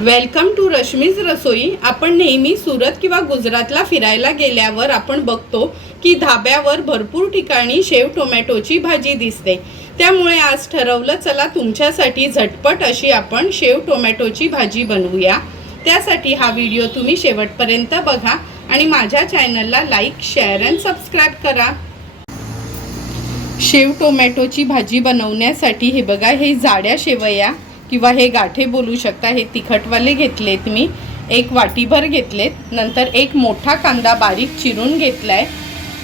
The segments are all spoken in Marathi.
वेलकम टू रश्मीज रसोई आपण नेहमी सुरत किंवा गुजरातला फिरायला गेल्यावर आपण बघतो की धाब्यावर भरपूर ठिकाणी शेव टोमॅटोची भाजी दिसते. त्यामुळे आज ठरवलं चला तुमच्यासाठी झटपट अशी आपण शेव टोमॅटोची भाजी बनवूया. त्यासाठी हा व्हिडिओ तुम्ही शेवटपर्यंत बघा आणि माझ्या चॅनलला लाईक शेअर अँड सबस्क्राईब करा. शेव टोमॅटोची भाजी बनवण्यासाठी हे बघा हे जाड्या शेवया. किंवा हे गाठे बोलू शकता हे तिखटवाले घेतलेत मी. एक वाटीभर घेतलेत. नंतर एक मोठा कांदा बारीक चिरून घेतलाय.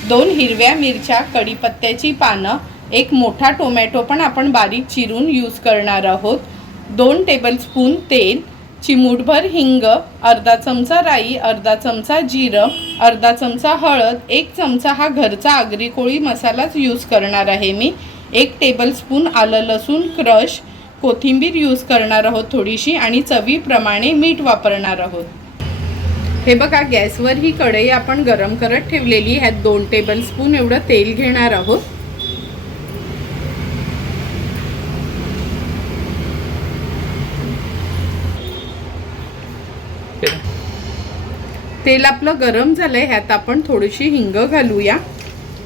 दोन हिरव्या मिरच्या कढीपत्त्याची पानं एक मोठा टोमॅटो पण आपण बारीक चिरून यूज करणार आहोत. दोन टेबलस्पून तेल चिमूटभर हिंग अर्धा चमचा राई अर्धा चमचा जिरं अर्धा चमचा हळद एक चमचा हा घरचा आगरी कोळी मसालाच यूज करणार आहे मी. एक टेबलस्पून आलं लसूण क्रश कोथिंबीर यूज करणार आहोत थोडीशी आणि चवीप्रमाणे मीठ वापरणार आहोत. हे बघा गॅसवर ही कढई आपण गरम करत ठेवलेली ह्यात दोन टेबलस्पून एवढं तेल घेणार आहोत. तेल आपलं गरम झालंय. ह्यात आपण थोडीशी हिंग घालूया.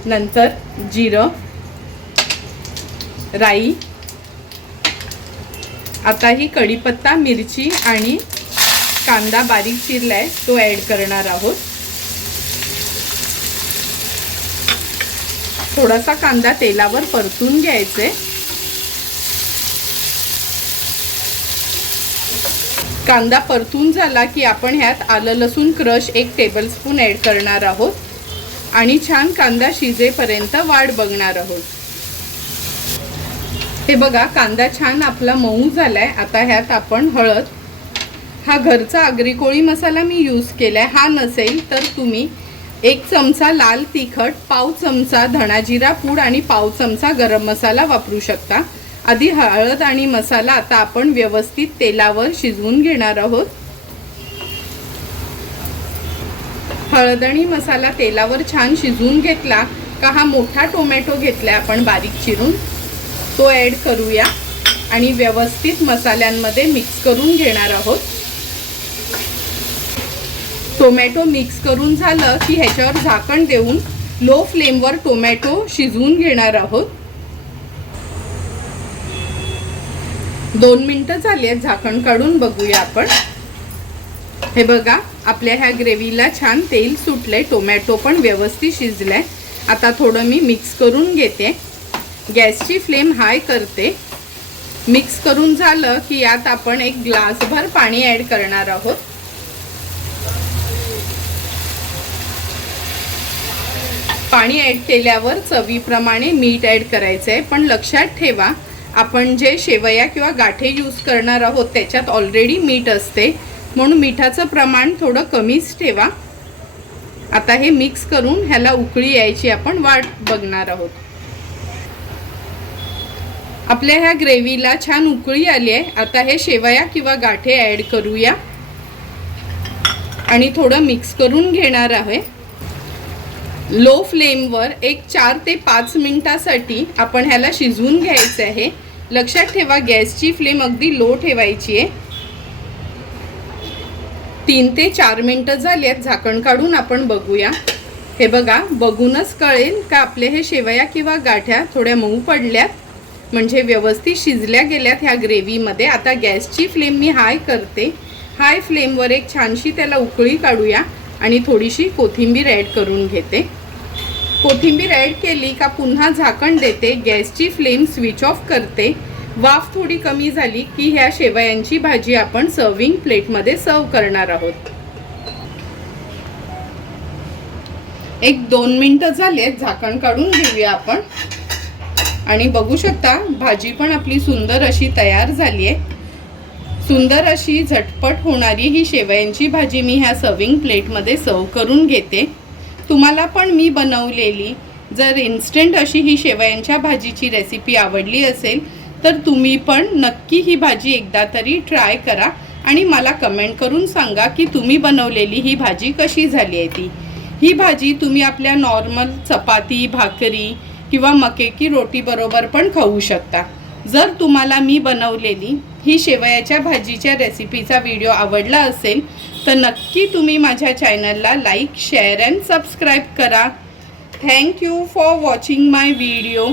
नंतर जिरं राई आता ही कढीपत्ता मिरची आणि कांदा बारीक चिरलाय तो ॲड करणार आहोत. थोडासा कांदा तेलावर परतून घ्यायचे. कांदा परतून झाला की आपण ह्यात आलं लसूण क्रश एक टेबलस्पून ॲड करणार आहोत. आणि छान कांदा शिजेपर्यंत वाढ बघणार आहोत. हे बघा कांदा छान आपला मऊ झाला आहे आता ह्यात आपण हळद. हा घरचा आगरी कोळी मसाला मी यूज केला आहे हा नसेल तर तुम्ही एक चमचा लाल तिखट पाव चमचा धणाजिरा पूड आणि पाव चमचा गरम मसाला वापरू शकता. आधी हळद आणि मसाला आता आपण व्यवस्थित तेलावर शिजवून घेणार आहोत. हळद आणि मसाला तेलावर छान शिजवून घेतला का हा मोठा टोमॅटो घेतला आपण बारीक चिरून. तो ॲड करूया. आणि व्यवस्थित मसाल्यांमध्ये मिक्स करून घेणार आहोत. टोमॅटो मिक्स करून झालं की ह्याच्यावर झाकण देऊन लो फ्लेमवर टोमॅटो शिजवून घेणार आहोत. दोन मिनटं झाली आहेत झाकण काढून बघूया आपण. हे बघा आपल्या ह्या ग्रेव्हीला छान तेल सुटलंय टोमॅटो पण व्यवस्थित शिजलाय. आता थोडं मी मिक्स करून घेते. गॅसची फ्लेम हाय करते. मिक्स करून झालं की यात आपण एक ग्लासभर पाणी ॲड करणार आहोत. पाणी ॲड केल्यावर चवीप्रमाणे मीठ ॲड करायचं आहे पण लक्षात ठेवा आपण जे शेवया किंवा गाठे यूज करणार आहोत त्याच्यात ऑलरेडी मीठ असते. म्हणून मिठाचं प्रमाण थोडं कमीच ठेवा. आता हे मिक्स करून ह्याला उकळी यायची आपण वाट बघणार आहोत. आपल्या ह्या ग्रेव्हीला छान उकळी आली आहे. आता हे शेवया किंवा गाठे ॲड करूया. आणि थोडं मिक्स करून घेणार आहे. लो फ्लेमवर एक चार ते पाच मिनटासाठी आपण ह्याला शिजवून घ्यायचं आहे. लक्षात ठेवा गॅसची फ्लेम अगदी लो ठेवायची आहे. तीन ते चार मिनटं झाली आहेत. झाकण काढून आपण बघूया. हे बघा बघूनच कळेल का आपले हे शेवया किंवा गाठ्या थोड्या मऊ पडल्यात. म्हणजे व्यवस्थित शिजल्या गेल्यात ह्या ग्रेव्हीमध्ये. आता गॅसची फ्लेम मी हाय करते. हाय फ्लेमवर एक छानशी त्याला उकळी काढूया आणि थोडीशी कोथिंबीर ॲड करून घेते. कोथिंबीर ॲड केली का पुन्हा झाकण देते. गॅसची फ्लेम स्विच ऑफ करते. वाफ थोडी कमी झाली की ह्या शेवयांची भाजी आपण सर्विंग प्लेटमध्ये सर्व करणार आहोत. एक दोन मिनटं झाले आहेत झाकण काढून घेऊया आपण. आणि बघू शकता भाजी पण आपली सुंदर अशी तयार झाली आहे. सुंदर अशी झटपट होणारी ही शेवयांची भाजी मी ह्या सर्विंग प्लेटमध्ये सर्व करून घेते. तुम्हाला पण मी बनवलेली जर इन्स्टंट अशी ही शेवयांच्या भाजीची रेसिपी आवडली असेल तर तुम्ही पण नक्की ही भाजी एकदा तरी ट्राय करा आणि मला कमेंट करून सांगा की तुम्ही बनवलेली ही भाजी कशी झाली आहे ती. ही भाजी तुम्ही आपल्या नॉर्मल चपाती भाकरी किंवा मके की रोटीबरोबर पण खाऊ शकता. जर तुम्हाला मी बनवलेली ही शेवयाच्या भाजीच्या रेसिपीचा व्हिडिओ आवडला असेल तर नक्की तुम्ही माझ्या चॅनलला लाईक शेअर अँड सबस्क्राईब करा. Thank you for watching my video